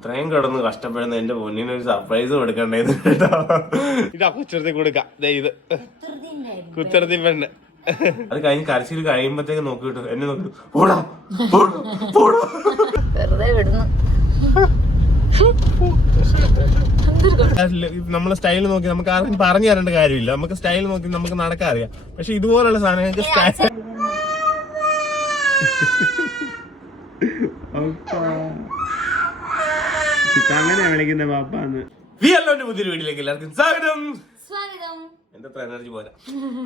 ഇത്രയും കിടന്ന് കഷ്ടപ്പെടുന്ന എന്റെ പൊന്നിനൊരു സർപ്രൈസ് കൊടുക്കണ്ടേന്ന് കേട്ടോ. ഇതാ കുച്ചൃതി കൊടുക്കാം. ഇത് കുച്ചൃതി പെണ്ണ്. അത് കഴിഞ്ഞ് കരച്ചിൽ കഴിയുമ്പോഴത്തേക്ക് നോക്കിട്ടു എന്നെ നോക്കിട്ടു പോടാ പോടാ വെറുതെ വിടുന്നു. നമ്മളെ സ്റ്റൈൽ നോക്കി നമുക്ക് ആർക്കും പറഞ്ഞു തരേണ്ട കാര്യമില്ല. നമുക്ക് സ്റ്റൈൽ നോക്കി നമുക്ക് നടക്കാൻ അറിയാം. പക്ഷെ ഇതുപോലുള്ള സാധനങ്ങൾക്ക് സ്റ്റൈൽ അങ്ങനെ വിളിക്കുന്ന പാപ്പാന്ന്. പുതിയൊരു വീട്ടിലേക്ക് എല്ലാവർക്കും സ്വാഗതം. എന്റെ എനർജി പോരാ.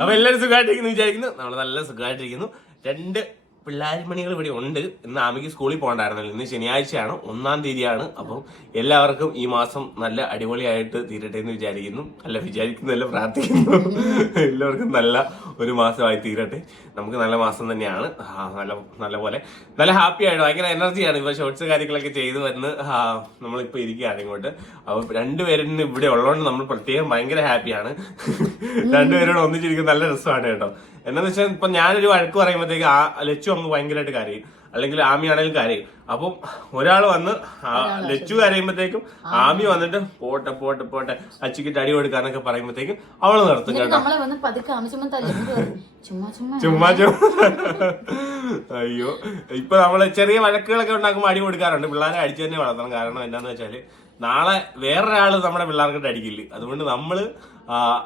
അപ്പൊ എല്ലാവരും സുഖമായിട്ടിരിക്കുന്നു വിചാരിക്കുന്നു. നമ്മള് നല്ല സുഖമായിട്ടിരിക്കുന്നു. 2 പിള്ളാരിമണികൾ ഇവിടെ ഉണ്ട്. ഇന്ന് ആമിക്ക് സ്കൂളിൽ പോകണ്ടായിരുന്നല്ലോ. ഇന്ന് ശനിയാഴ്ചയാണ്, 1-ാം തീയതിയാണ്. അപ്പം എല്ലാവർക്കും ഈ മാസം നല്ല അടിപൊളിയായിട്ട് തീരട്ടെ എന്ന് വിചാരിക്കുന്നല്ല പ്രാർത്ഥിക്കുന്നു. എല്ലാവർക്കും നല്ല ഒരു മാസമായി തീരട്ടെ. നമുക്ക് നല്ല മാസം തന്നെയാണ്. നല്ല ഹാപ്പി ആയിട്ട് ഭയങ്കര എനർജിയാണ്. ഇപ്പൊ ഷോർട്സ് കാര്യങ്ങളൊക്കെ ചെയ്ത് വന്ന് നമ്മളിപ്പോ ഇരിക്കുകയാണ് ഇങ്ങോട്ട്. അപ്പൊ 2 പേരും ഇവിടെ ഉള്ളതുകൊണ്ട് നമ്മൾ പ്രത്യേകം ഭയങ്കര ഹാപ്പിയാണ്. 2 പേരോട് ഒന്നിച്ചിരിക്കുന്ന നല്ല രസമാണ് കേട്ടോ. എന്താന്ന് വെച്ചാൽ ഇപ്പൊ ഞാനൊരു വഴക്ക് പറയുമ്പോഴത്തേക്ക് ലച്ചു അങ്ങ് ഭയങ്കരമായിട്ട് കരയും, അല്ലെങ്കിൽ ആമി ആണെങ്കിലും കരയും. അപ്പം ഒരാൾ വന്ന് ലച്ചു കരയുമ്പോഴത്തേക്കും ആമി വന്നിട്ട് പോട്ടെ പോട്ടെ പോട്ടെ അച്ചിക്കിട്ട് അടി കൊടുക്കാന്നൊക്കെ പറയുമ്പോഴത്തേക്കും അവള് നിർത്തും കേട്ടോ. ചുമ്മാ അയ്യോ, ഇപ്പൊ നമ്മള് ചെറിയ വഴക്കുകളൊക്കെ ഉണ്ടാക്കുമ്പോൾ അടി കൊടുക്കാറുണ്ട്. പിള്ളേരെ അടിച്ചു തന്നെ വളർത്തണം. കാരണം എന്താന്ന് വെച്ചാല് നാളെ വേറൊരാള് നമ്മുടെ പിള്ളേർക്കിട്ട് അടിക്കില്ല. അതുകൊണ്ട് നമ്മള്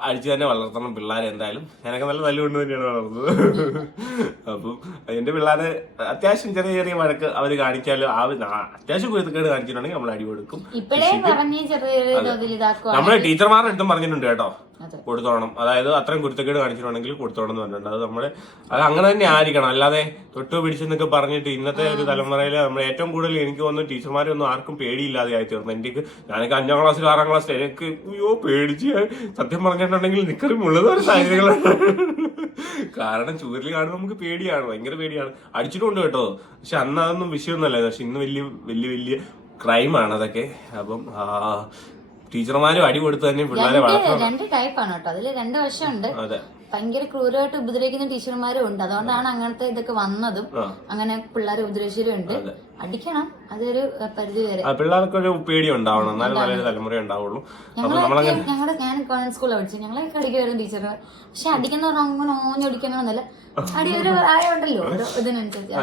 അടിച്ചു തന്നെ വളർത്തണം പിള്ളേരെ. എന്തായാലും ഞാനൊക്കെ നല്ല തല്ലുകൊണ്ട് തന്നെയാണ് വളർന്നത്. അപ്പം എന്റെ പിള്ളേരെ അത്യാവശ്യം ചെറിയ ചെറിയ വഴക്ക് അവര് കാണിച്ചാലും അത്യാവശ്യം കുരുത്തക്കേട് കാണിച്ചിട്ടുണ്ടെങ്കിൽ നമ്മൾ അടി കൊടുക്കും. നമ്മള് ടീച്ചർമാരുടെ അടുത്തും പറഞ്ഞിട്ടുണ്ട് കേട്ടോ, കൊടുത്തോണം. അതായത് അത്രയും കുരുത്തക്കേട് കാണിച്ചിട്ടുണ്ടെങ്കിൽ കൊടുത്തോണം എന്ന് പറഞ്ഞിട്ടുണ്ട്. അത് അങ്ങനെ തന്നെ ആയിരിക്കണം. അല്ലാതെ തൊട്ടു പിടിച്ചെന്നൊക്കെ പറഞ്ഞിട്ട് ഇന്നത്തെ ഒരു തലമുറയില് നമ്മൾ ഏറ്റവും കൂടുതൽ എനിക്ക് തോന്നുന്നു ടീച്ചർമാരെ ഒന്നും ആർക്കും പേടിയില്ലാതെ ആയി തീർന്നു. ഞാനൊക്കെ 5-ാം ക്ലാസ്സിലും 6-ാം ക്ലാസ്സിലും എനിക്ക് പേടിച്ച് സത്യം പറഞ്ഞിട്ടുണ്ടെങ്കിൽ നിക്കറി മുള്ളത് ഒരു സാഹചര്യങ്ങളാണ്. കാരണം ചൂരിൽ കാണുമ്പോൾ നമുക്ക് പേടിയാണ്, ഭയങ്കര പേടിയാണ്. അടിച്ചിട്ടുണ്ട് കേട്ടോ. പക്ഷെ അന്ന് അതൊന്നും വിഷയമൊന്നുമല്ല. പക്ഷെ ഇന്ന് വലിയ ക്രൈമാണ് അതൊക്കെ. അപ്പം ടീച്ചർമാരും അടി കൊടുത്ത് തന്നെ പിള്ളേരെ വളർത്തണം. 2 ടൈപ്പാണ് കേട്ടോ. അതില് 2 വശമുണ്ട്. ഭയങ്കര ക്രൂരമായിട്ട് ഉപദ്രവിക്കുന്ന ടീച്ചർമാരും ഉണ്ട്. അതുകൊണ്ടാണ് അങ്ങനത്തെ ഇതൊക്കെ വന്നതും. അങ്ങനെ പിള്ളേരെ ഉപദ്രവിച്ചവരും ഉണ്ട്. അടിക്കണം, അതൊരു പരിധി വരെ. പിള്ളേർക്കൊരു പേടി ഉണ്ടാവണം, എന്നാലും നല്ലൊരു തലമുറ ഉണ്ടാവുള്ളൂ. ഞാൻ ഗവൺമെന്റ് സ്കൂളിലാണ് പഠിച്ചത്. ഞങ്ങളൊക്കെ അടിക്കുമായിരുന്നു ടീച്ചർ. പക്ഷെ അടിക്കുന്ന പറഞ്ഞാൽ അങ്ങനെ ഓഞ്ഞടിക്കണമെന്നല്ല, അടി ഒരു പ്രായമുണ്ടല്ലോ ഇതിനനുസരിച്ച്.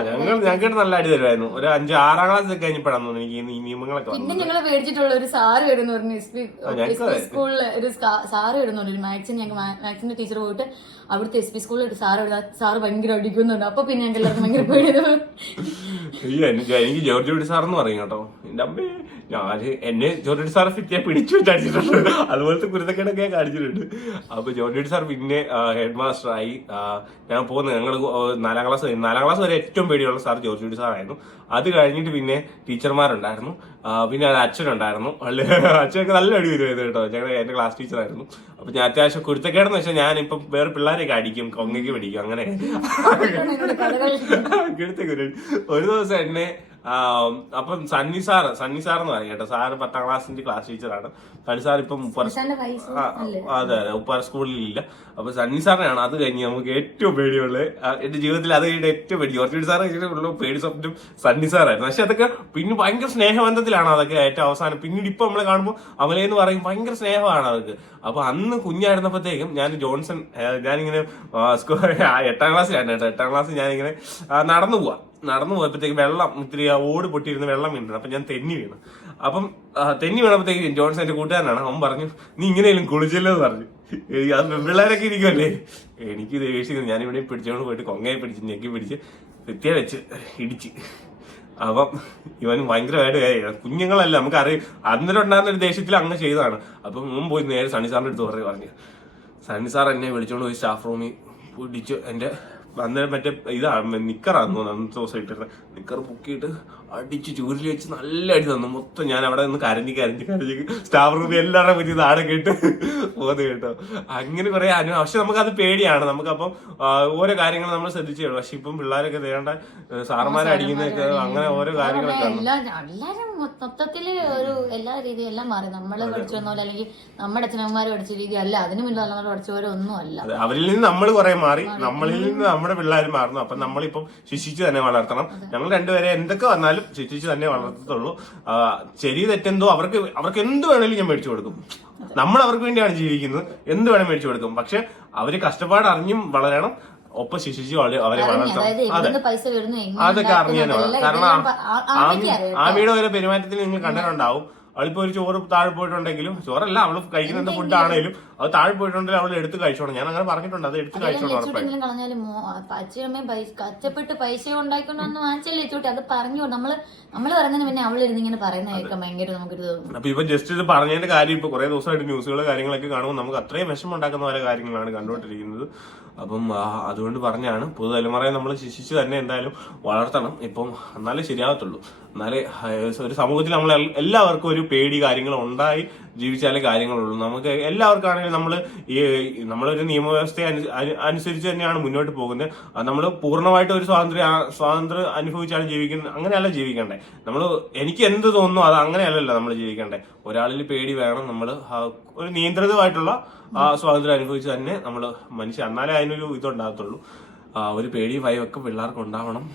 ഞങ്ങൾക്ക് നല്ല അടി തരുമായിരുന്നു. ഒരു 5-6-ാം ക്ലാസ് കഴിഞ്ഞപ്പോഴാണ് എനിക്ക് ഈ നിയമങ്ങളൊക്കെ. പിന്നെ ഞങ്ങളെ പേടിച്ചിട്ടുള്ള ഒരു സാറ് വരുന്നു പറഞ്ഞു. സ്കൂളില് ഒരു സാറ് വരുന്നുണ്ട്, ഒരു മാത്സിന്റെ ടീച്ചർ പോയിട്ട് അവിടുത്തെ SP സ്കൂളിൽ ഒരു സാറ് ഭയങ്കര അടിക്കുന്നുണ്ട്. അപ്പൊ പിന്നെ ഞങ്ങൾക്ക് എല്ലാവർക്കും ഭയങ്കര പേടി. എനിക്ക് ജോർജ് സാറെന്ന് പറയും കേട്ടോ. എന്റെ അമ്മേ, എന്നെ ജോർജ് സാറ് ഫിറ്റിയെ പിടിച്ചു വെച്ചടിച്ചിട്ടുണ്ട്. അതുപോലത്തെ കുരുത്തക്കേടൊക്കെ കാണിച്ചിട്ടുണ്ട്. അപ്പൊ ജോർജ് സാർ പിന്നെ ഹെഡ് മാസ്റ്ററായി. ഞാൻ പോകുന്നത് ഞങ്ങൾ 4-ാം ക്ലാസ് വരെ ഏറ്റവും പേടിയുള്ള സാർ ജോർജ് സാറായിരുന്നു. അത് കഴിഞ്ഞിട്ട് പിന്നെ ടീച്ചർമാരുണ്ടായിരുന്നു, പിന്നെ ഒരു അച്ഛനുണ്ടായിരുന്നു. അച്ഛനൊക്കെ നല്ല അടി വരുമായിരുന്നു കേട്ടോ. എന്റെ ക്ലാസ് ടീച്ചറായിരുന്നു. അപ്പൊ ഞാൻ അത്യാവശ്യം കുരുത്തക്കേടെന്ന് വെച്ചാൽ ഞാനിപ്പം വേറെ പിള്ളേരെയൊക്കെ അടിക്കും, കൊങ്ങയ്ക്ക് പിടിക്കും, അങ്ങനെ. ഒരു ദിവസം എന്നെ അപ്പം സണ്ണി സാർ എന്ന് പറയും കേട്ടോ. സാറ് 10-ാം ക്ലാസ്സിന്റെ ക്ലാസ് ടീച്ചറാണ്. സണ്ണി സാർ ഇപ്പം അതെ ഉപ്പാറ സ്കൂളിലില്ല. അപ്പൊ സണ്ണി സാറിനാണ് അത് കഴിഞ്ഞ് നമുക്ക് ഏറ്റവും പേടിയുള്ളത്. എന്റെ ജീവിതത്തിൽ അത് കഴിഞ്ഞ ഏറ്റവും പേടി ജോർജ് സാറ് കഴിഞ്ഞിട്ടുള്ള പേടി സ്വപ്നം സണ്ണി സാറായിരുന്നു. പക്ഷെ അതൊക്കെ പിന്നെ ഭയങ്കര സ്നേഹബന്ധത്തിലാണ് അതൊക്കെ ഏറ്റവും അവസാനം. പിന്നീട് ഇപ്പൊ നമ്മളെ കാണുമ്പോൾ അമലെന്ന് പറയും ഭയങ്കര സ്നേഹമാണ് അതൊക്കെ. അപ്പൊ അന്ന് കുഞ്ഞായിരുന്നപ്പോഴത്തേക്കും ഞാനിങ്ങനെ 8-ാം ക്ലാസ്സിലാണ് കേട്ടോ. 8-ാം ക്ലാസ്സിൽ ഞാനിങ്ങനെ നടന്നു പോയപ്പോഴത്തേക്ക് വെള്ളം ഇത്തിരി ഓട് പൊട്ടിയിരുന്ന വെള്ളം വീണു. അപ്പൊ ഞാൻ തെന്നി വീണു. അപ്പം തെന്നി വീണപ്പോഴത്തേക്ക് ജോൺസൺ എന്റെ കൂട്ടുകാരനാണ്. അവൻ പറഞ്ഞു, നീ ഇങ്ങനെയും കുളിച്ചല്ലോ എന്ന് പറഞ്ഞു. അത് പിള്ളേരൊക്കെ ഇരിക്കുമല്ലേ, എനിക്ക് ദേഷ്യം. ഞാൻ ഇവിടെ പിടിച്ചോണ്ട് പോയിട്ട് കൊങ്ങയെ പിടിച്ച് ഞെക്കി പിടിച്ച് ഭിത്തിയെ വെച്ച് ഇടിച്ച്. അപ്പം ഇവൻ ഭയങ്കരമായിട്ട് കാര്യമാണ്. കുഞ്ഞുങ്ങളല്ല, നമുക്കറിയാം അന്നേരം ഉണ്ടാകുന്ന ഒരു ദേഷ്യത്തിൽ അങ്ങ് ചെയ്തതാണ്. അപ്പം മുമ്പ് പോയി നേരെ സണ്ണി സാറിന്റെ അടുത്ത് പറഞ്ഞു. സണ്ണി സാർ എന്നെ വിളിച്ചോണ്ട് പോയി സ്റ്റാഫ് റൂമിൽ പിടിച്ച് എന്റെ അന്നേരം മറ്റേ നിക്കറാന്ന് തോന്നുന്നു അന്നത്തെ ദിവസം ഇട്ടിരുന്നത്. നിക്കർ പൊക്കിയിട്ട് അടിച്ച് ചൂരിൽ വെച്ച് നല്ല അടി തന്നു. മൊത്തം ഞാൻ അവിടെ നിന്ന് കരഞ്ഞ് സ്റ്റാഫ് റൂമിൽ എല്ലാവരുടെ പറ്റി താഴെ കേട്ട് പോകുന്നത് കേട്ടോ. അങ്ങനെ കുറെ പക്ഷെ നമുക്കത് പേടിയാണ്. നമുക്കപ്പം ഓരോ കാര്യങ്ങൾ നമ്മൾ ശ്രദ്ധിച്ചു. പക്ഷെ ഇപ്പം പിള്ളേരൊക്കെ വേണ്ട സാറന്മാരെ അടിക്കുന്നതൊക്കെ അങ്ങനെ ഓരോ കാര്യങ്ങളൊക്കെ ഒരു എല്ലാ രീതിയും എല്ലാം മാറി. നമ്മള് പഠിച്ചു വന്ന പോലെ അല്ലെങ്കിൽ നമ്മുടെ അച്ഛനമ്മമാര് പഠിച്ച രീതി അല്ല, അതിന് മുന്നിൽ നമ്മൾ പഠിച്ചവരൊന്നും അല്ല. അവരിൽ നിന്ന് നമ്മൾ കുറെ മാറി, നമ്മളിൽ നിന്ന് നമ്മുടെ പിള്ളേർ മാറുന്നു. അപ്പൊ നമ്മളിപ്പം ശിക്ഷിച്ച് തന്നെ വളർത്തണം. ഞങ്ങൾ രണ്ടുപേരെ എന്തൊക്കെ വന്നാലും ശിക്ഷിച്ച് തന്നെ വളർത്തത്തുള്ളൂ. ശരി തെറ്റെന്തോ അവർക്ക് എന്ത് വേണേലും ഞാൻ മേടിച്ചു കൊടുക്കും. നമ്മൾ അവർക്ക് വേണ്ടിയാണ് ജീവിക്കുന്നത്, എന്ത് വേണേലും മേടിച്ചു കൊടുക്കും. പക്ഷെ അവര് കഷ്ടപ്പാട് അറിഞ്ഞും വളരണം, ഒപ്പം ശിക്ഷിച്ച് അവരെ വളർത്തണം. അതൊക്കെ അറിയാനോ. കാരണം ആമിയുടെ ഒരു പെരുമാറ്റത്തിൽ നിങ്ങൾ കണ്ടിട്ടുണ്ടാവും. അവളിപ്പോ ഒരു ചോറ് താഴെ പോയിട്ടുണ്ടെങ്കിലും, ചോറല്ല അവള് കഴിക്കുന്ന ഫുഡ് ആണെങ്കിലും അത് താഴെ പോയിട്ടുണ്ടെങ്കിൽ അവൾ എടുത്ത് കഴിച്ചോണം. ഞാൻ അങ്ങനെ പറഞ്ഞിട്ടുണ്ട്, അത് എടുത്ത് കഴിച്ചോണം. കളഞ്ഞാലും അച്ഛനമ്മയും കഷ്ടപ്പെട്ട് പൈസ ഉണ്ടായിക്കൊണ്ടൊന്നും വാങ്ങിച്ചല്ലേ ചൂട്ടി, അത് പറഞ്ഞു. നമ്മള് പറയുന്നതിന് പിന്നെ അവളിരുന്ന് ഇങ്ങനെ പറയുന്ന കേൾക്കാൻ ഭയങ്കര നമുക്കൊരു തോന്നുന്നു. അപ്പൊ ഇപ്പൊ ജസ്റ്റ് ഇത് പറഞ്ഞതിന്റെ കാര്യം ഇപ്പൊ കുറെ ദിവസമായിട്ട് ന്യൂസുകൾ കാര്യങ്ങളൊക്കെ കാണുമ്പോൾ നമുക്ക് അത്രയും വിഷമം ഉണ്ടാക്കുന്ന പല കാര്യങ്ങളാണ് കണ്ടുകൊണ്ടിരിക്കുന്നത്. അപ്പം അതുകൊണ്ട് പറഞ്ഞാണ് പുതുതലമുറയെ നമ്മൾ ശിക്ഷിച്ച് തന്നെ എന്തായാലും വളർത്തണം. ഇപ്പം എന്നാലേ ശരിയാകത്തുള്ളൂ. എന്നാലേ ഒരു സമൂഹത്തിൽ നമ്മൾ എല്ലാവർക്കും ഒരു പേടി കാര്യങ്ങൾ ഉണ്ടായി ജീവിച്ചാലേ കാര്യങ്ങളുള്ളൂ. നമുക്ക് എല്ലാവർക്കാണെങ്കിലും നമ്മളൊരു നിയമവ്യവസ്ഥയെ അനുസരിച്ച് തന്നെയാണ് മുന്നോട്ട് പോകുന്നത്. നമ്മൾ പൂർണ്ണമായിട്ട് ഒരു സ്വാതന്ത്ര്യം അനുഭവിച്ചാണ് ജീവിക്കുന്നത്. അങ്ങനെയല്ല ജീവിക്കണ്ടേ. എനിക്ക് എന്ത് തോന്നുന്നു അത് അങ്ങനെയല്ലല്ലോ നമ്മൾ ജീവിക്കണ്ടേ. ഒരാളിൽ പേടി വേണം. നമ്മൾ ഒരു നിയന്ത്രിതമായിട്ടുള്ള സ്വാതന്ത്ര്യം അനുഭവിച്ച് തന്നെ നമ്മൾ എന്നാലേ അതിനൊരു ഇതുണ്ടാകത്തുള്ളൂ. ഒരു പേടി ഭയമൊക്കെ പിള്ളേർക്ക് ഉണ്ടാവണം.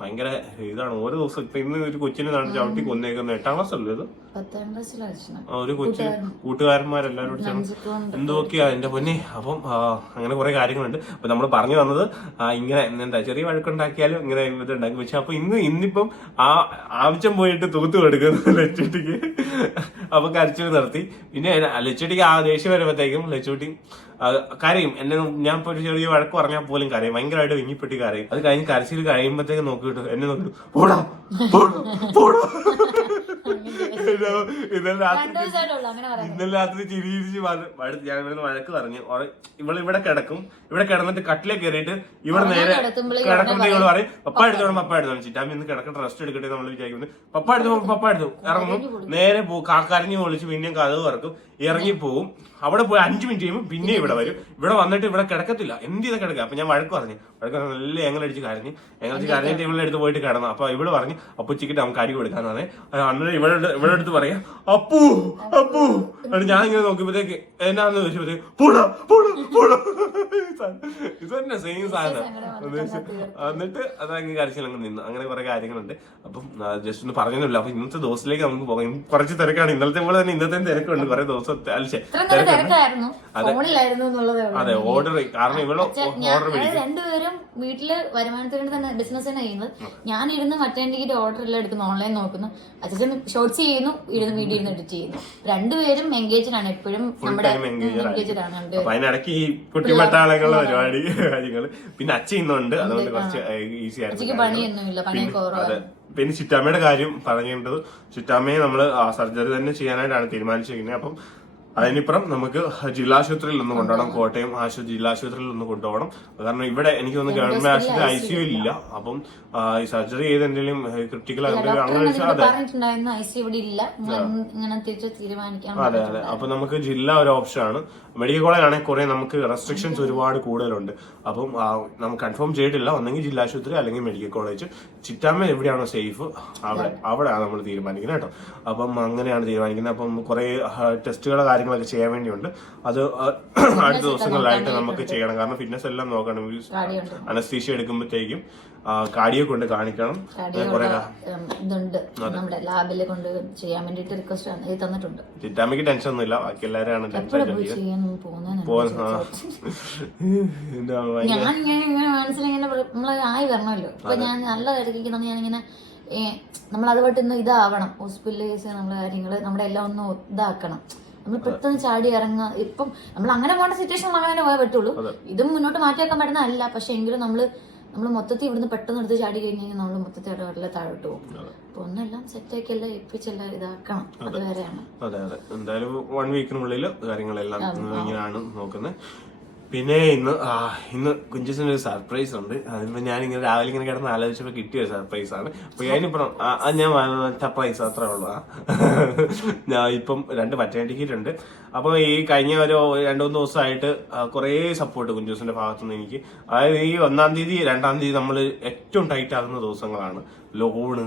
ഭയങ്കര ഇതാണ്. ഓരോ ദിവസം ഇപ്പൊ ഇന്ന് ഒരു കൊച്ചിനെ ചവിട്ടി കൊന്നേക്കുന്നത് 8ാം ക്ലാസ് അല്ലേ ഇത്? ഒരു കൊച്ചു കൂട്ടുകാരന്മാരെല്ലാരും എന്തൊക്കെയാ എന്റെ പൊന്നെ. അപ്പം അങ്ങനെ കുറെ കാര്യങ്ങളുണ്ട്. അപ്പൊ നമ്മൾ പറഞ്ഞു വന്നത് ഇങ്ങനെ എന്താ ചെറിയ വഴക്കുണ്ടാക്കിയാലും ഇങ്ങനെ ഇതുണ്ടാക്കി. പക്ഷെ അപ്പൊ ഇന്നിപ്പം ആവശ്യം പോയിട്ട് തൂത്ത് കൊടുക്കുന്നു ലച്ചുട്ടിക്ക്. അപ്പൊ കരച്ചിൽ നിർത്തി. പിന്നെ ലച്ചുട്ടിക്ക് ദേഷ്യം വരുമ്പോഴത്തേക്കും ലച്ചുട്ടി കരയും. ഞാൻ ഇപ്പൊ ഒരു ചെറിയ വഴക്ക് പറഞ്ഞാൽ പോലും കരയും. ഭയങ്കരമായിട്ട് വിങ്ങിപ്പെട്ടി കരയും. അത് കഴിഞ്ഞ് കരച്ചിൽ കഴിയുമ്പോഴത്തേക്ക് നോക്കിയിട്ട് എന്നെ നോക്കിട്ട് പോടാ പോടാ പോടാ. ഇന്നലെ രാത്രി ചിരിച്ച് ഞാൻ ഇവിടുന്ന് വഴക്ക് പറഞ്ഞു. ഇവിടെ കിടക്കും. ഇവിടെ കിടന്നിട്ട് കട്ടിലേക്ക് കയറിയിട്ട് ഇവിടെ നേരെ കിടക്കുമ്പോൾ ഇവള് പറയും പപ്പ എടുത്തോണം ചിറ്റാമ്മ ഇന്ന് കിടക്കട്ടെ റെസ്റ്റ് എടുക്കട്ടെ നമ്മൾ വിചാരിക്കുന്നത്. പപ്പ എടുത്തു ഇറങ്ങും. നേരെ കരഞ്ഞു പൊളിച്ച് പിന്നെയും കഥവ് ഇറക്കും, ഇറങ്ങിപ്പോവും. അവിടെ പോയി 5 മിനിറ്റ് കഴിയുമ്പോൾ പിന്നെ ഇവിടെ വരും. ഇവിടെ വന്നിട്ട് ഇവിടെ കിടക്കത്തില്ല. എന്ത് ചെയ്താൽ കിടക്കുക. അപ്പൊ ഞാൻ വഴക്ക് പറഞ്ഞു. നല്ല എങ്ങനടിച്ച് കരഞ്ഞിട്ട് ഇവിടെ എടുത്ത് പോയിട്ട് കിടന്നു. അപ്പൊ ഇവിടെ പറഞ്ഞു അപ്പൊ ഉച്ചക്കിട്ട് നമുക്ക് അരി കൊടുക്കാന്ന് പറഞ്ഞേ. അന്നേരം ഇവിടെ എടുത്ത് പറയാം അപ്പൂ അപ്പൂ. ഞാൻ ഇങ്ങനെ നോക്കിയപ്പോഴത്തേക്ക് എന്നാന്ന് ചോദിച്ചപ്പോഴത്തേക്ക് പൂടാ പൂടാ പൂടാ. ഇത് തന്നെ സെയിം സാധനം. എന്നിട്ട് അതങ്ങ് കരച്ചിലങ്ങ് നിന്നു. അങ്ങനെ കുറെ കാര്യങ്ങളുണ്ട്. അപ്പം ജസ്റ്റ് ഒന്ന് പറഞ്ഞില്ല. അപ്പൊ ഇന്നത്തെ ദിവസത്തിലേക്ക് നമുക്ക് പോകാം. കുറച്ച് തിരക്കാണ്. ഇന്നലത്തെ പോലെ തന്നെ ഇന്നത്തെ തിരക്കുണ്ട്. കുറെ ദിവസം അതെ ഓർഡർ. കാരണം ഇവിടെ രണ്ടുപേരും വീട്ടില് വരുമാനത്തിന് വേണ്ടി തന്നെ ബിസിനസ് തന്നെ ചെയ്യുന്നത്. ഞാൻ ഇരുന്ന് മറ്റേ ഓർഡർ എല്ലാം എടുക്കുന്നു, ഓൺലൈൻ നോക്കുന്നു. അച്ഛൻ ഷോർട്സ് ചെയ്യുന്നു, വീഡിയോ ഇരുന്ന് എഡിറ്റ് ചെയ്യുന്നു. രണ്ടുപേരും എൻഗേജ്ഡ് ആണ്. എപ്പോഴും നമ്മുടെ എൻഗേജ്ഡ് ആണ്. അതിനിടയ്ക്ക് ഈ കുട്ടിമട്ടാളങ്ങളുടെ പരിപാടി കാര്യങ്ങള്. പിന്നെ അച്ഛൻ ഇന്നുണ്ട്. അതുകൊണ്ട് കുറച്ച് ഈസി ആയിരുന്നു. പണിയൊന്നുമില്ല, പണിയൊക്കെ കുറവാണ്. പിന്നെ ചിറ്റാമ്മയുടെ കാര്യം പറയേണ്ടത്, ചിറ്റാമ്മയെ നമ്മൾ സർജറി തന്നെ ചെയ്യാനായിട്ടാണ് തീരുമാനിച്ചിരിക്കുന്നത്. അപ്പം അതിനിപ്പുറം നമുക്ക് ജില്ലാശുപത്രിയിൽ ഒന്ന് കൊണ്ടുപോകണം. കോട്ടയം ജില്ലാശുപത്രിയിൽ ഒന്ന് കൊണ്ടുപോകണം. കാരണം ഇവിടെ എനിക്ക് തോന്നുന്നു ഗവൺമെന്റ് ആശുപത്രി ICU ഇല്ല. അപ്പം ഈ സർജറി ചെയ്ത് എന്തെങ്കിലും ക്രിട്ടിക്കൽ അങ്ങനെ അതെ. അപ്പൊ നമുക്ക് ജില്ല ഒരു ഓപ്ഷൻ ആണ്. മെഡിക്കൽ കോളേജ് ആണെങ്കിൽ കുറെ നമുക്ക് റെസ്ട്രിക്ഷൻസ് ഒരുപാട് കൂടുതലുണ്ട്. അപ്പം നമുക്ക് കൺഫേം ചെയ്തിട്ടില്ല. ഒന്നെങ്കിൽ ജില്ലാശുപത്രി അല്ലെങ്കിൽ മെഡിക്കൽ കോളേജ്. ചിറ്റാമ്മ എവിടെയാണോ സേഫ് അവിടെയാണ് നമ്മൾ തീരുമാനിക്കുന്നത് കേട്ടോ. അപ്പം അങ്ങനെയാണ് തീരുമാനിക്കുന്നത്. അപ്പം കുറെ ടെസ്റ്റുകളെ കാര്യങ്ങളൊക്കെ ചെയ്യാൻ വേണ്ടിയുണ്ട്. അത് അടുത്ത ദിവസങ്ങളിലായിട്ട് നമുക്ക് ചെയ്യണം. കാരണം ഫിറ്റ്നസ് എല്ലാം നോക്കണം. അനസ്തീഷ്യ എടുക്കുമ്പോഴത്തേക്കും കാർഡിയോ കൊണ്ട് കാണിക്കണം. ചിറ്റാമ്മയ്ക്ക് ടെൻഷൻ ഒന്നുമില്ല. ബാക്കി എല്ലാവരും ടെൻഷൻ ആയി വരണമല്ലോ. ഇപ്പൊ ഞാൻ നല്ല തിരക്കിക്കുന്നത് ഞാനിങ്ങനെ നമ്മൾ അതുമായിട്ട് ഇന്ന് ഇതാവണം. ഹോസ്പിറ്റൽ കേസ് നമ്മളെ കാര്യങ്ങള് നമ്മുടെ എല്ലാം ഒന്ന് ഇതാക്കണം. നമ്മൾ പെട്ടെന്ന് ചാടി ഇറങ്ങുക. ഇപ്പം നമ്മൾ അങ്ങനെ പോകേണ്ട സിറ്റുവേഷൻ അങ്ങനെ പോയാൽ പറ്റുള്ളൂ. ഇതും മുന്നോട്ട് മാറ്റിവെക്കാൻ പറ്റുന്നതല്ല. പക്ഷെ എങ്കിലും നമ്മൾ മൊത്തത്തിൽ ഇവിടുന്ന് പെട്ടെന്ന് എടുത്ത് ചാടി കഴിഞ്ഞാൽ നമ്മൾ മൊത്തത്തിൽ അവിടെ താഴോട്ട് പോകും. അപ്പൊ ഒന്നെല്ലാം സെറ്റാക്കിയെല്ലാം എപ്പിച്ചെല്ലാം ഇതാക്കണം. അത് വേറെയാണ്. അതെ അതെ. എന്തായാലും 1 വീക്കിനുള്ളിൽ കാര്യങ്ങളെല്ലാം ഇങ്ങനെയാണ് നോക്കുന്നത്. പിന്നെ ഇന്ന് കുഞ്ചസിന് ഒരു സർപ്രൈസ് ഉണ്ട്. അതിപ്പോ ഞാനിങ്ങനെ രാവിലെ ഇങ്ങനെ കിടന്ന് ആലോചിച്ചപ്പോ കിട്ടിയ ഒരു സർപ്രൈസ് ആണ്. അപ്പൊ അതിനിപ്പുറം ഞാൻ സർപ്രൈസ് അത്രേ ഉള്ളൂ. ഞാൻ ഇപ്പം 2 മറ്റേ ടിക്കറ്റ് ഉണ്ട്. അപ്പൊ ഈ കഴിഞ്ഞ ഒരു 2-3 ദിവസമായിട്ട് കുറെ സപ്പോർട്ട് കുഞ്ചസിന്റെ ഭാഗത്തുനിന്ന് എനിക്ക്. അതായത് ഈ 1-ാം തീയതി 2-ാം തീയതി നമ്മൾ ഏറ്റവും ടൈറ്റ് ആകുന്ന ദിവസങ്ങളാണ്. ലോണ്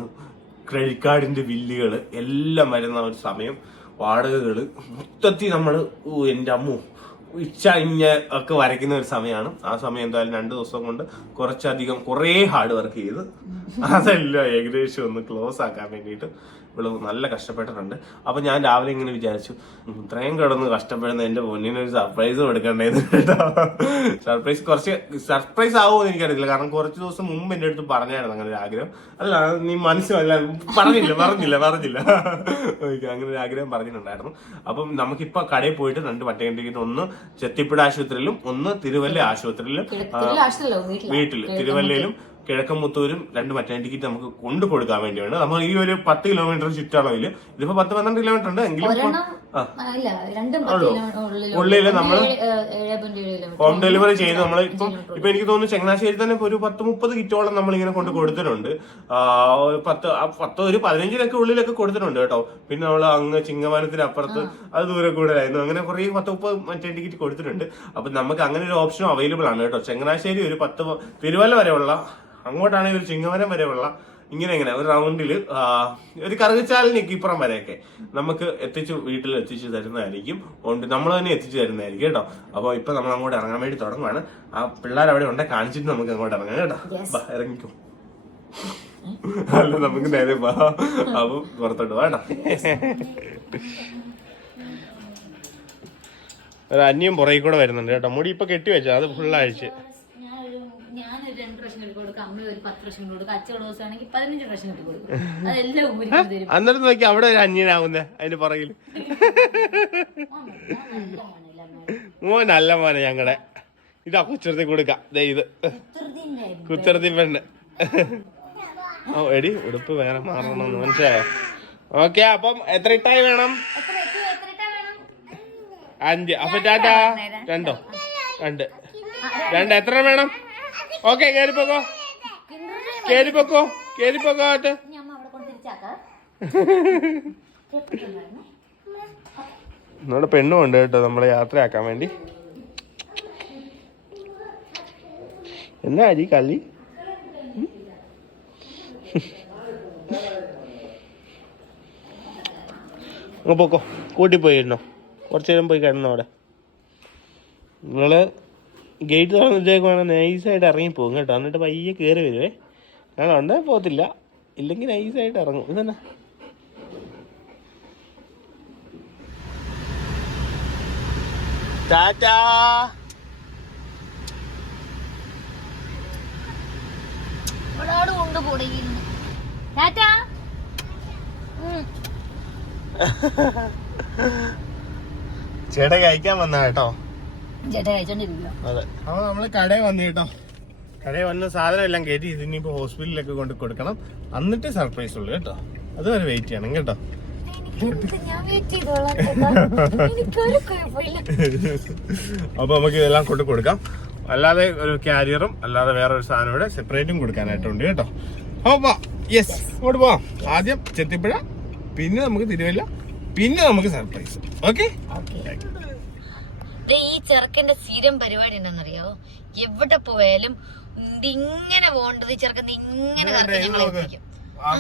ക്രെഡിറ്റ് കാർഡിന്റെ ബില്ലുകൾ എല്ലാം വരുന്ന ഒരു സമയം, വാടകകള് മൊത്തത്തിൽ നമ്മൾ എൻ്റെ അമ്മു ഇഞ്ഞ ഒക്കെ വരയ്ക്കുന്ന ഒരു സമയമാണ്. ആ സമയം എന്തായാലും 2 ദിവസം കൊണ്ട് കുറേ ഹാർഡ് വർക്ക് ചെയ്ത് അതെല്ലാം ഏകദേശം ഒന്ന് ക്ലോസ് ആക്കാൻ വേണ്ടിയിട്ട് ഇവള് നല്ല കഷ്ടപ്പെട്ടിട്ടുണ്ട്. അപ്പൊ ഞാൻ രാവിലെ ഇങ്ങനെ വിചാരിച്ചു, ഇത്രയും കിടന്ന് കഷ്ടപ്പെടുന്ന എന്റെ പൊന്നിനൊരു സർപ്രൈസ് കൊടുക്കണ്ടേന്ന് കേട്ടോ. സർപ്രൈസ് ആവുമെന്ന് എനിക്കറിയില്ല, കാരണം കുറച്ച് ദിവസം മുമ്പ് എന്റെ അടുത്ത് പറഞ്ഞായിരുന്നു അങ്ങനെ ഒരു ആഗ്രഹം. അല്ല നീ മനസ്സിലല്ല പറഞ്ഞില്ല അങ്ങനെ ഒരു ആഗ്രഹം പറഞ്ഞിട്ടുണ്ടായിരുന്നു. അപ്പം നമുക്കിപ്പൊ കടയിൽ പോയിട്ട് 2 പട്ടയം ടിക്കറ്റ്, ഒന്ന് ചെത്തിപ്പുഴ ആശുപത്രിയിലും ഒന്ന് തിരുവല്ല ആശുപത്രിയിലും, വീട്ടില് തിരുവല്ലയിലും കിഴക്കമ്പത്തൂരും 2 മറ്റേ ടിക്കറ്റ് നമുക്ക് കൊണ്ടു കൊടുക്കാൻ വേണ്ടിയാണ്. നമ്മൾ ഈ ഒരു 10 കിലോമീറ്റർ ചുറ്റളവില്, ഇതിപ്പോ 10-12 കിലോമീറ്റർ ഉണ്ട് എങ്കിലും ഉള്ളില് നമ്മൾ ഹോം ഡെലിവറി ചെയ്ത് നമ്മൾ ഇപ്പൊ എനിക്ക് തോന്നുന്നു ചങ്ങനാശ്ശേരി തന്നെ ഒരു 10-30 കിറ്റോളം നമ്മൾ ഇങ്ങനെ കൊണ്ട് കൊടുത്തിട്ടുണ്ട്. 15 ഉള്ളിലൊക്കെ കൊടുത്തിട്ടുണ്ട് കേട്ടോ. പിന്നെ നമ്മൾ അങ്ങ് ചിങ്ങമാനത്തിന് അപ്പുറത്ത് അത് ദൂരെ കൂടുതലായിരുന്നു. അങ്ങനെ കുറെ 10-30 മറ്റേ ടിക്കറ്റ് കൊടുത്തിട്ടുണ്ട്. അപ്പൊ നമുക്ക് അങ്ങനെ ഒരു ഓപ്ഷനും അവൈലബിൾ ആണ് കേട്ടോ. ചങ്ങനാശ്ശേരി ഒരു 10 തിരുവല്ല വരെയുള്ള, അങ്ങോട്ടാണെങ്കിൽ ഒരു ചിങ്ങവനം വരെയുള്ള, ഇങ്ങനെ ഒരു റൗണ്ടില് ഒരു കറുകച്ചാലിനേക്ക് ഇപ്പുറം വരെയൊക്കെ നമുക്ക് വീട്ടിൽ എത്തിച്ചു തരുന്നതായിരിക്കും. നമ്മൾ തന്നെ എത്തിച്ചു തരുന്നതായിരിക്കും കേട്ടോ. അപ്പൊ ഇപ്പൊ നമ്മൾ അങ്ങോട്ട് ഇറങ്ങാൻ വേണ്ടി തുടങ്ങുവാണ്. ആ പിള്ളേർ അവിടെ ഉണ്ടെ കാണിച്ചിട്ട് നമുക്ക് അങ്ങോട്ട് ഇറങ്ങാം കേട്ടോ. ഇറങ്ങിക്കോ, അല്ല നമുക്ക് നേരെ അപ്പൊ പുറത്തോട്ട് വേണ്ട. ഒരു അന്യം പുറകെ കൂടെ വരുന്നുണ്ട് കേട്ടോ. മുടി ഇപ്പൊ കെട്ടി വെച്ചാ അത് ഫുള്ളഴിച്ച്. ഞാനൊരു 2 പ്രാവശ്യം കെട്ടി കൊടുക്കും, അമ്മ ഒരു 10 പ്രാവശ്യം കൊടുക്കും, അച്ഛൻ ദിവസമാണെങ്കിൽ 15 പ്രാവശ്യം കെട്ടി കൊടുക്കും. അതെല്ലാം അന്നേരം നോക്കി അവിടെ ഒരു അന്യനാവുന്നേ അതിന് പുറകില്. മോൻ നല്ല മോനെ ഞങ്ങടെ. ഇതാ കുച്ചൃതി കൊടുക്കാം. ഇത് കുച്ചൃതി പെണ്ണ്. ഓ എടി ഉടുപ്പ് വേറെ മാറണമെന്ന് മനസ്സിലായോ? ഓക്കെ, അപ്പം എത്ര ഇട്ടായി വേണം? 5. അപ്പൊ ടാറ്റാ. 2 എത്ര വേണം? ഓക്കെ, കേറിപ്പോക്കോ. നമ്മുടെ പെണ്ണുണ്ട് കേട്ടോ നമ്മളെ യാത്രയാക്കാൻ വേണ്ടി. എന്നാ അരി കളി? പോക്കോ, കൂട്ടിപ്പോയിരുന്നോ? കുറച്ചു നേരം പോയി കിടന്നോ അവിടെ. നിങ്ങള് ഗേറ്റ് തുറന്നിട്ടേക്കുവാണ്, നൈസായിട്ട് ഇറങ്ങിപ്പോകും കേട്ടോ. എന്നിട്ട് പയ്യെ കയറി വരുവേ. കാരണം ഉണ്ടേ പോകത്തില്ല, ഇല്ലെങ്കിൽ നൈസായിട്ട് ഇറങ്ങും. ഇതന്നെ ടാറ്റാ. ചേട്ടാ കഴിക്കാൻ വന്ന കേട്ടോ. അതെ, അപ്പൊ നമ്മള് കടയിൽ വന്നു കേട്ടോ. കടയിൽ വന്ന് സാധനം എല്ലാം കയറ്റി ഇതിനിപ്പോ ഹോസ്പിറ്റലിലൊക്കെ കൊണ്ട് കൊടുക്കണം. എന്നിട്ട് സർപ്രൈസ് ഉള്ളു കേട്ടോ. അതുവരെ വെയിറ്റ് ചെയ്യണം കേട്ടോ. അപ്പൊ നമുക്ക് ഇതെല്ലാം കൊണ്ട് കൊടുക്കാം. അല്ലാതെ ഒരു ക്യാരിയറും അല്ലാതെ വേറെ ഒരു സാധനം ഇവിടെ സെപ്പറേറ്റും കൊടുക്കാനായിട്ടുണ്ട് കേട്ടോ. അപ്പൊ യെസ്, ഇങ്ങോട്ട് പോവാം. ആദ്യം ചെത്തിപ്പുഴ, പിന്നെ നമുക്ക് തിരുവല്ല, പിന്നെ നമുക്ക് സർപ്രൈസ്. ഓക്കെ, ഈ ചെറുക്കന്റെ സ്ഥിരം പരിപാടി എന്താണെന്നറിയാവോ? എവിടെ പോയാലും ഇങ്ങനെ പോകേണ്ടത് ചെറുക്കൻ ഇങ്ങനെ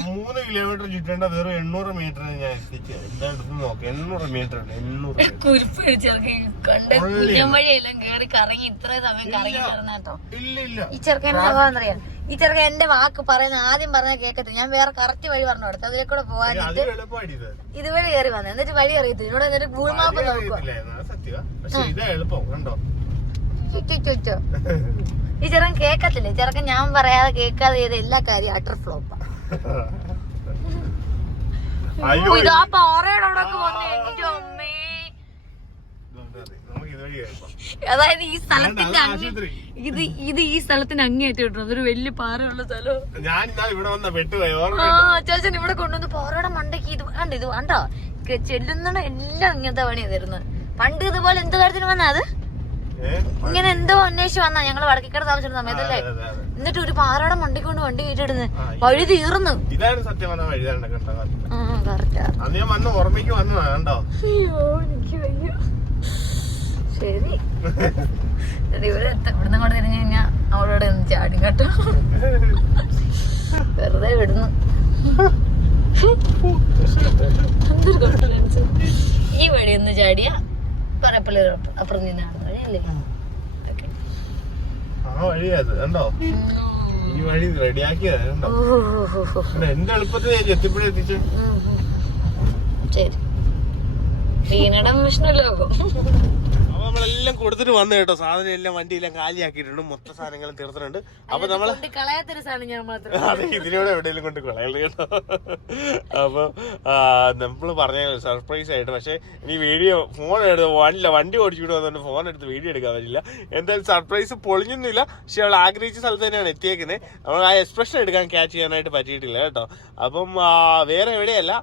3 കിലോമീറ്റർ ചുറ്റേണ്ട വെറും 800 മീറ്റർ ഞാൻ എത്തിച്ചു. എല്ലായിടത്തും നോക്കാം, 800 മീറ്റർ ഉണ്ട്. 800 കുരിപ്പഴി ചെറുക്കൻ കണ്ട് കുഞ്ഞമ്പഴിയെല്ലാം കേറി കറങ്ങി ഇത്രയും സമയം കറങ്ങി കയറുന്നോ. ഈ ചെറുക്കന്റെ സ്വഭാവം എന്നറിയാം. ഈ ചെറുക്കൻ എന്റെ വാക്ക് പറയുന്ന ആദ്യം പറഞ്ഞാൽ കേക്കത്തില്ല. ഞാൻ വേറെ കറക്റ്റ് വഴി പറഞ്ഞു കൊടുത്തു, അതിലെ കൂടെ പോകാനായിട്ട് ഇതുവഴി കയറി വന്നു. എന്നിട്ട് വഴി അറിയത്തില്ല. ഇവിടെ എന്നിട്ട് ഗൂഗിൾ മാപ്പ് നോക്കുക. ഈ ചെറുക്കൻ കേക്കത്തില്ല. ചെറുക്കൻ ഞാൻ പറയാതെ കേൾക്കാതെ ചെയ്ത എല്ലാ കാര്യം അട്ടർ ഫ്ലോപ്പാ. ഇതാ പാറയുടെ അവിടെ വന്ന് എന്റെ അമ്മേ. അതായത് ഈ സ്ഥലത്തിന്റെ ഈ സ്ഥലത്തിന് അങ്ങേറ്റം കിട്ടും. അതൊരു വലിയ പാറയുള്ള സ്ഥലം. ചേച്ചൻ ഇവിടെ കൊണ്ടുവന്ന് പാറയുടെ മണ്ടയ്ക്ക് ഇത് കണ്ടോ, ഇത് കണ്ടോ ചെല്ലുന്ന എല്ലാം ഇങ്ങനത്തെ പണി തരുന്നത്. പണ്ട് ഇതുപോലെ എന്ത് കാര്യത്തിന് വന്നാ അത് ഇങ്ങനെ എന്തോ അന്വേഷിച്ച് വന്നാ ഞങ്ങള് വടക്കേക്കട താമസിച്ചിരുന്ന സമയത്തല്ലേ. എന്നിട്ട് ഒരു പാറയുടെ മണ്ടയ്ക്ക് കൊണ്ട് വണ്ടി കയറ്റിടുന്നു. വഴി തീർന്നു. ഇതാണ് സത്യം പറഞ്ഞ വഴി. ശരി, ഇവിടുന്ന് കൊണ്ട് തിരിഞ്ഞു കഴിഞ്ഞാ അവളോട് ചാടി കേട്ടോ. വെറുതെ വിടുന്നു. എന്തൊരു കോൺഫിഡൻസ്. ഈ വഴി ഒന്ന് ചാടിയ പറപ്പള്ളി അപ്പുറം നിന്നാണ് വഴിയല്ലേ? ആ വഴിയത് കണ്ടോ, ഈ വഴി റെഡിയാക്കിയത് കണ്ടോ. എന്റെ എളുപ്പത്തിൽ എത്തിപ്പോഴും എത്തിച്ചു. ശരി, വീണടം വിഷ്ണല്ലോ. അപ്പൊ നമ്മളെല്ലാം കൊടുത്തിട്ട് വന്നു കേട്ടോ. സാധനം എല്ലാം വണ്ടിയെല്ലാം കാലിയാക്കിയിട്ടുണ്ട്, മൊത്തം സാധനങ്ങളും തീർത്തിട്ടുണ്ട്. അപ്പൊ നമ്മള് കളയാത്തൊരു സാധനം ഞാൻ മാത്രം. അതെ, ഇതിനോട് എവിടെയെങ്കിലും കൊണ്ട് കളയല് കേട്ടോ. അപ്പൊ നമ്മള് പറഞ്ഞ സർപ്രൈസ് ആയിട്ട്. പക്ഷെ ഇനി വീഡിയോ ഫോൺ എടുത്ത് വണ്ടി ഓടിച്ചിട്ട് വന്നുകൊണ്ട് ഫോൺ എടുത്ത് വീഡിയോ എടുക്കാൻ പറ്റില്ല. എന്തായാലും സർപ്രൈസ് പൊളിഞ്ഞൊന്നുമില്ല. പക്ഷെ അവൾ ആഗ്രഹിച്ച സ്ഥലത്ത് തന്നെയാണ് എത്തിയേക്കുന്നത്. നമ്മൾ ആ എക്സ്പ്രഷൻ എടുക്കാൻ ക്യാച്ച് ചെയ്യാനായിട്ട് പറ്റിയിട്ടില്ല കേട്ടോ. അപ്പം വേറെ എവിടെയല്ല,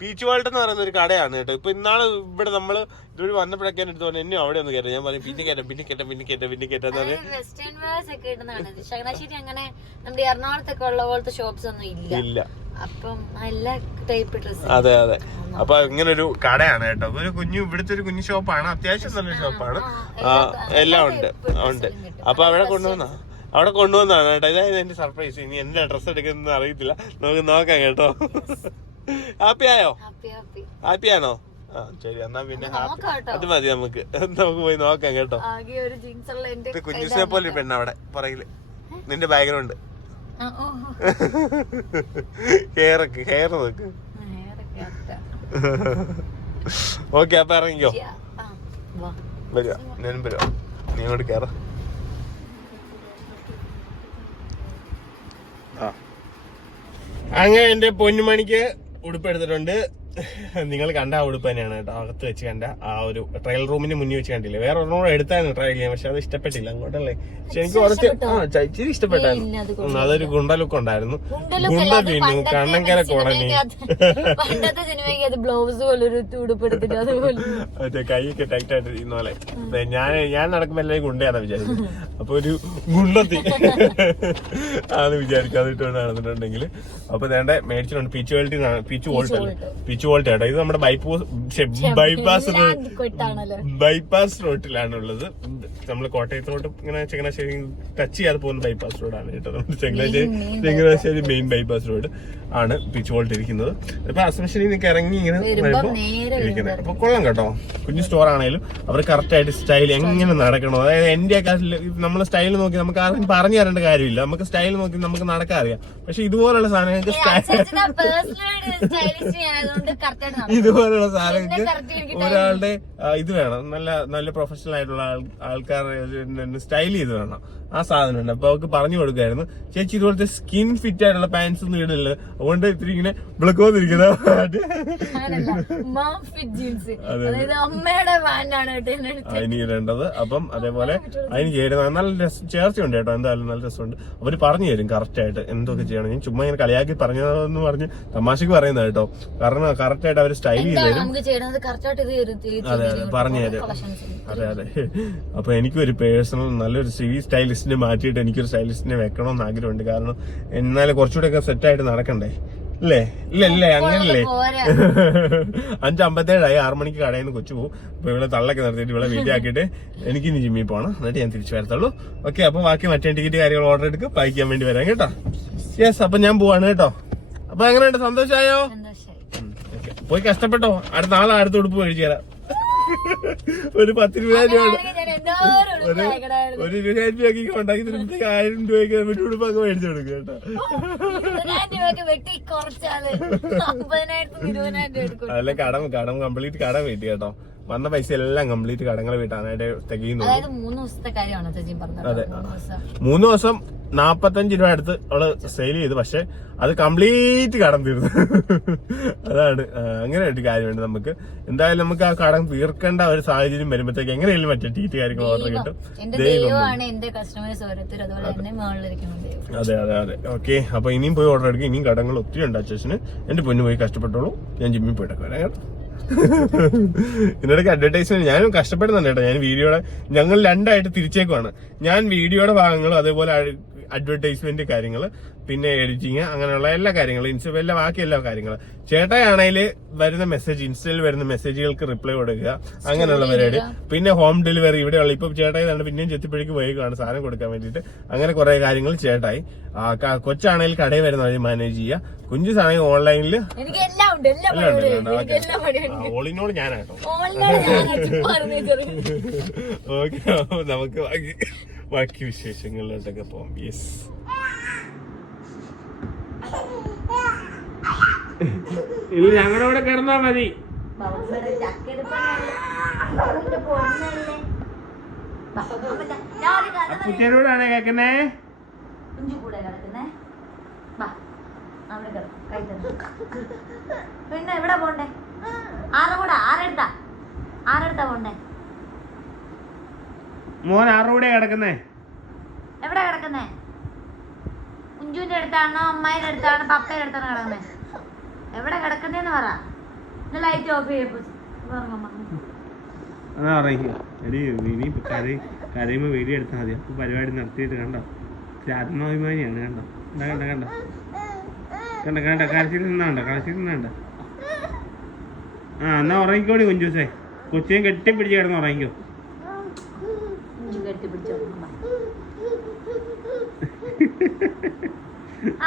പീച്ച് വേൾഡ് എന്ന് പറയുന്ന ഒരു കടയാണ് കേട്ടോ. ഇപ്പൊ ഇന്നാള് ഇവിടെ നമ്മള് ഇതുവഴി വന്നപ്പോഴൊക്കെ എടുത്തു പറഞ്ഞു എന്നെ അവിടെ ഒന്ന് കയറ്റാം. ഞാൻ പറഞ്ഞു പിന്നെ കയറ്റാന്ന് പറഞ്ഞു. വെസ്റ്റേൺ വെയർസ് ഒക്കെ ഇടുന്നതാണ്. ചങ്ങനാശ്ശേരി അങ്ങനെ നമ്മുടെ എറണാകുളത്തൊക്കെ ഉള്ള പോലത്തെ ഷോപ്സ് ഒന്നും ഇല്ല. അപ്പം എല്ലാ ടൈപ്പ് ഡ്രസ്. അതെ അതെ. അപ്പൊ ഇങ്ങനെ ഒരു കടയാണ് കേട്ടോ. ഒരു ഇവിടുത്തെ ഒരു കുഞ്ഞു ഷോപ്പാണ്, അത്യാവശ്യം നല്ലൊരു ഷോപ്പാണ്. എല്ലാം ഉണ്ട്. അപ്പൊ അവിടെ കൊണ്ടുവന്നാണ് കേട്ടോ. ഇതായത് എന്റെ സർപ്രൈസ്. ഇനി എന്റെ ഡ്രസ് എടുക്കുന്ന അറിയത്തില്ല, നമുക്ക് നോക്കാം കേട്ടോ. ഹാപ്പി ആയോ? ഹാപ്പി ആണോ? ആ ശരി, എന്നാ പിന്നെ അത് മതി. നമുക്ക് പോയി നോക്കാം കേട്ടോ. ഇത് കുഞ്ഞുസിനെ പോലെ ഒരു പെണ്ണ അവിടെ പറയില്, നിന്റെ ബാക്ക്ഗ്രൗണ്ട് ഹെയർ നോക്ക്. ഓക്കെ, അപ്പൊ ഇറങ്ങിക്കോ. വരുവാ, ഞാനും വരുവാ. നീ അങ്ങോട്ട് കേറ. അങ്ങനെ എന്റെ പൊന്നുമണിക്ക് ഉടുപ്പ് എടുത്തിട്ടുണ്ട്. നിങ്ങൾ കണ്ട ആ ഉടുപ്പ് തന്നെയാണ് കേട്ടോ. അകത്ത് വെച്ച് കണ്ട ആ ഒരു ട്രയൽ റൂമിന് മുന്നിൽ വെച്ച് കണ്ടില്ലേ. വേറെ ഒരെണ്ണം എടുത്തായിരുന്നു ട്രയൽ ചെയ്യാൻ, പക്ഷെ അത് ഇഷ്ടപ്പെട്ടില്ല അങ്ങോട്ടല്ലേ. പക്ഷെ എനിക്ക് കുറച്ച് ഇച്ചിരി ഇഷ്ടപ്പെട്ടായിരുന്നു. അതൊരു ഗുണ്ട ലുക്ക് ഉണ്ടായിരുന്നു. ഗുണ്ട വീണു, കണ്ണങ്കര കുടഞ്ഞു, മറ്റേ കൈയൊക്കെ ടൈറ്റ് ആയിട്ട് ഇരിക്കുന്ന പോലെ. ഞാൻ നടക്കുമ്പോ എല്ലാവരും ഗുണ്ടയാണെന്ന് വിചാരിച്ചു. അപ്പൊ ഒരു ഗുണ്ടത്തി ആന്ന് വിചാരിക്കും. അതിട്ടുകൊണ്ട് നടന്നിട്ടുണ്ടെങ്കിൽ. അപ്പൊ വേണ്ട മേടിച്ചിട്ടുണ്ട്. പീച്ച് വോൾട്ട് കേട്ടോ. ഇത് നമ്മുടെ ബൈപ്പാസ് റോട്ടിലാണുള്ളത്. നമ്മള് കോട്ടയത്തോട്ട് ഇങ്ങനെ ചങ്ങനാശ്ശേരി ടച്ച് ചെയ്യാതെ പോകുന്ന ബൈപ്പാസ് റോഡാണ് കേട്ടോ. നമ്മുടെ ചങ്ങനാശ്ശേരി മെയിൻ ബൈപ്പാസ് റോഡ് ആണ് പീച്ച് വോൾട്ട് ഇരിക്കുന്നത്. ഇപ്പൊ അസംഷനിൽ നിന്നൊക്കെ ഇറങ്ങി ഇങ്ങനെ വരുമ്പോ ഇരിക്കുന്നത്. അപ്പൊ കൊള്ളാം കേട്ടോ. കുഞ്ഞു സ്റ്റോർ ആണെങ്കിലും അവർ കറക്റ്റ് ആയിട്ട് സ്റ്റൈൽ എങ്ങനെ നടക്കണോ, അതായത് എന്റെ ഒക്കെ നമ്മളെ സ്റ്റൈൽ നോക്കി നമുക്ക് ആർക്കും പറഞ്ഞു തരേണ്ട കാര്യമില്ല. നമുക്ക് സ്റ്റൈൽ നോക്കി നമുക്ക് നടക്കാൻ അറിയാം. പക്ഷെ ഇതുപോലുള്ള സാധനങ്ങൾക്ക് ഇതുപോലുള്ള സാധനങ്ങൾക്ക് ഒരാളുടെ ഇത് വേണം, നല്ല പ്രൊഫഷണൽ ആയിട്ടുള്ള ആൾക്കാരുടെ സ്റ്റൈൽ ചെയ്ത് വേണം. ആ സാധനം ഉണ്ട്. അപ്പൊ അവർക്ക് പറഞ്ഞു കൊടുക്കായിരുന്നു, ചേച്ചി ഇതുപോലത്തെ സ്കിൻ ഫിറ്റ് ആയിട്ടുള്ള പാൻസ് ഒന്നും ഇടില്ല, അതുകൊണ്ട് ഇത്തിരി ഇങ്ങനെ വിളക്കോന്നിരിക്കുന്ന അതിന് ഇടേണ്ടത്. അപ്പം അതേപോലെ അതിന് ചേരുന്ന നല്ല ചേർച്ചയുണ്ട് കേട്ടോ. എന്തായാലും നല്ല രസമുണ്ട്. അവര് പറഞ്ഞു തരും കറക്റ്റ് ആയിട്ട് എന്തൊക്കെ ചെയ്യണം. ഞാൻ ചുമ്മാ ഇങ്ങനെ കളിയാക്കി പറഞ്ഞതെന്ന് പറഞ്ഞ് തമാശക്ക് പറയുന്നത് കേട്ടോ. കാരണം കറക്റ്റ് ആയിട്ട് അവര് സ്റ്റൈൽ ചെയ്ത് തരും. അതെ അതെ, പറഞ്ഞു തരും. അതെ. അപ്പൊ എനിക്കൊരു പേഴ്സണൽ നല്ലൊരു സ്റ്റൈലിസ്റ്റിനെ മാറ്റിയിട്ട് എനിക്കൊരു സ്റ്റൈലിസ്റ്റിനെ വെക്കണമെന്ന് ആഗ്രഹമുണ്ട്. കാരണം എന്നാലും കുറച്ചുകൂടെ ഒക്കെ സെറ്റ് ആയിട്ട് നടക്കണ്ടേ. ഇല്ലേ അങ്ങനല്ലേ. 5:57 6 മണിക്ക് കടയിൽ നിന്ന് കൊച്ചു പോകും. അപ്പൊ ഇവിടെ തള്ളൊക്കെ നിർത്തിയിട്ട് ഇവിടെ വീട്ടിലാക്കിയിട്ട് എനിക്ക് ഇനി ജിമ്മിൽ പോകണം. എന്നിട്ട് ഞാൻ തിരിച്ചു വരത്തുള്ളൂ. ഓക്കെ, അപ്പൊ ബാക്കി മറ്റേ ടിക്കറ്റ് കാര്യങ്ങൾ ഓർഡർ എടുക്കുക, പായിക്കാൻ വേണ്ടി വരാം കേട്ടോ. യെസ്, അപ്പൊ ഞാൻ പോവാണ് കേട്ടോ. അപ്പൊ എങ്ങനെയുണ്ട്, സന്തോഷമായോ? പോയി കഷ്ടപ്പെട്ടോ. അടുത്ത നാളെ അടുത്ത ഉടുപ്പ് മേടിച്ചു തരാം. ഒരു 10,000 രൂപ ഒരു 20,000 രൂപയ്ക്ക് ഉണ്ടാക്കി 1000 രൂപയ്ക്ക് ഉടുപ്പൊക്കെ മേടിച്ചു കൊടുക്കും കേട്ടോ. അതല്ല, കടം കംപ്ലീറ്റ് കടം വീട്ടി കേട്ടോ. വന്ന പൈസ എല്ലാം കംപ്ലീറ്റ് കടങ്ങൾ വീട്ടാനായിട്ട് തികയുന്നു. അതെ, 3 ദിവസം 45 രൂപ അടുത്ത് അവള് സെയിൽ ചെയ്തു. പക്ഷെ അത് കംപ്ലീറ്റ് കടം തീർന്നു. അതാണ് അങ്ങനെ ഒരു കാര്യമുണ്ട്. നമുക്ക് എന്തായാലും നമുക്ക് ആ കടം തീർക്കേണ്ട ഒരു സാഹചര്യം വരുമ്പോഴത്തേക്ക് എങ്ങനെയാലും മറ്റേ ടി കാര്യങ്ങൾ ഓർഡർ കിട്ടും. അതെ. ഓക്കെ, അപ്പൊ ഇനിയും പോയി ഓർഡർ എടുക്കും. ഇനിയും കടങ്ങൾ ഒത്തിരി ഉണ്ട് അച്ഛന്. എന്റെ പൊന്നു പോയി കഷ്ടപ്പെട്ടോളൂ. ഞാൻ ജിമ്മിൽ പോയിട്ടൊക്കെ വരാം കേട്ടോ. ഇതിനിടയ്ക്ക് അഡ്വർടൈസ്മെന്റ് ഞാനും കഷ്ടപ്പെടുന്നുണ്ട് കേട്ടോ. ഞാൻ ഞങ്ങൾ 2 ആയിട്ട് തിരിച്ചേക്കുവാണ്. ഞാൻ വീഡിയോയുടെ ഭാഗങ്ങളും അതേപോലെ അഡ്വർടൈസ്മെന്റ് കാര്യങ്ങള്, പിന്നെ എഡിറ്റിങ്, അങ്ങനെയുള്ള എല്ലാ കാര്യങ്ങളും എല്ലാ ബാക്കി എല്ലാ കാര്യങ്ങളും. ചേട്ടായാണെങ്കിൽ വരുന്ന മെസ്സേജ്, ഇൻസ്റ്റയിൽ വരുന്ന മെസ്സേജുകൾക്ക് റിപ്ലൈ കൊടുക്കുക, അങ്ങനെയുള്ള പരിപാടി. പിന്നെ ഹോം ഡെലിവറി ഇവിടെയുള്ള ഇപ്പൊ ചേട്ടായി തന്നെ പിന്നെയും ചെത്തിപ്പഴിക്ക് വൈകുകയാണ് സാധനം കൊടുക്കാൻ വേണ്ടിയിട്ട്. അങ്ങനെ കുറെ കാര്യങ്ങൾ ചേട്ടായി. കൊച്ചാണെങ്കിൽ കടയിൽ വരുന്ന വഴി മാനേജ് ചെയ്യുക, കുഞ്ചുസാണെങ്കിൽ ഓൺലൈനിൽ ഓളിനോട് ഞാനാട്ടോ. ഓക്കെ, നമുക്ക് ബാക്കി വിശേഷങ്ങളിലോട്ടൊക്കെ പോവാം. യെസ്, ഇല്ല ഞങ്ങളുടെ കൂടെ കിടന്നാ മതി. കുട്ടിയോടാണ് കേക്കുന്നേ. പിന്നെ എവിടെ പോണ്ടേ? ആരെടുത്താ പോണ്ടേ? മോൻ ആരുടെ കൂടെ കിടക്കുന്നേ? എവിടെ കിടക്കുന്നേ? കുഞ്ചുവിന്റെ അടുത്താണോ അമ്മായിന്റെ അടുത്താണോ പപ്പയുടെ അടുത്താണോ കിടക്കുന്നേ? എവിടെ കിടക്കുന്നേന്ന് പറ. ലൈറ്റ് ഓഫ് ചെയ്യപ്പോ കരയുമ്പോ വീഡിയോ എടുത്താൽ മതി. അപ്പൊ പരിപാടി നടത്തിയിട്ട് കണ്ടോ, ആത്മാഭിമാനിയാണ്. കണ്ടോ കണ്ട കണ്ട കണ്ട കണ്ട കരച്ചിൽ നിന്നാണ്ട. ആ എന്നാ ഉറങ്ങിക്കോടി കുഞ്ചൂസേ, കൊച്ചിനെ കെട്ടിപ്പിടിച്ച് കിടന്ന് ഉറങ്ങിക്കോ.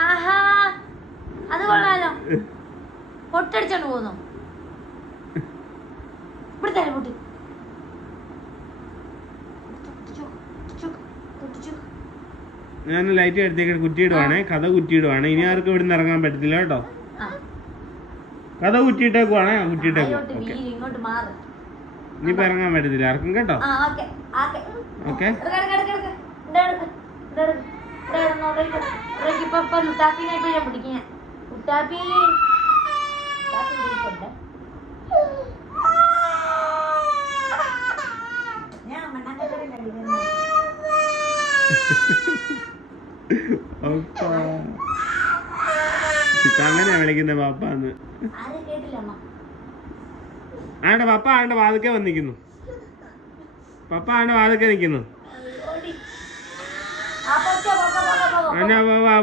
ആഹാ, അത് കൊള്ളാലോ. പൊട്ടടിച്ചോണ്ട് പോന്നു. ഞാൻ ലൈറ്റ് എടുത്തേക്ക് കുറ്റിയിടുവാണേ, കഥ കുറ്റിയിടുവാണ്. ഇനി ആർക്കും ഇവിടെ നിന്ന് ഇറങ്ങാൻ പറ്റത്തില്ല കേട്ടോ. കഥ കുറ്റിയിട്ടേക്കുവാണേ, കുറ്റിയിട്ടേക്കും. ഇനിയിപ്പോ ഇറങ്ങാൻ പറ്റത്തില്ല ആർക്കും കേട്ടോ. ഓക്കെ, അങ്ങനെയാ വിളിക്കുന്ന പാപ്പാന്ന്. ആണ്ട് പപ്പ ആണ്ട് വാതിക്കെ വന്നിരിക്കുന്നു. പപ്പ ആണ്ട് വാതിക്കെ നിൽക്കുന്നു.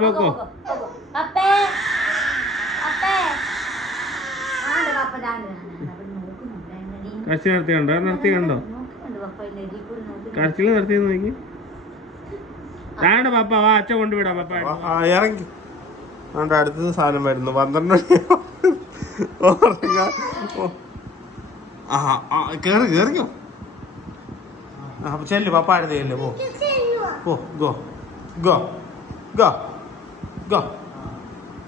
പോക്കോ. കരച്ചിൽ നിർത്തി കണ്ടോ? കരച്ചിൽ നിർത്തിയെന്ന് നോക്കി. ആണ്ട് പപ്പ വാ, അച്ഛൻ കൊണ്ടുവിടാം. പപ്പ ഇറങ്ങി. അതുകൊണ്ട് അടുത്തത് സാധനം വരുന്നു. 12 കേറിക്കോ. ചെല്ലു പപ്പ അടുത്ത് ചെല്ലു. പോ, ഗോ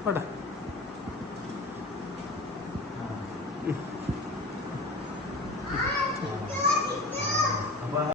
പോട്ടെ.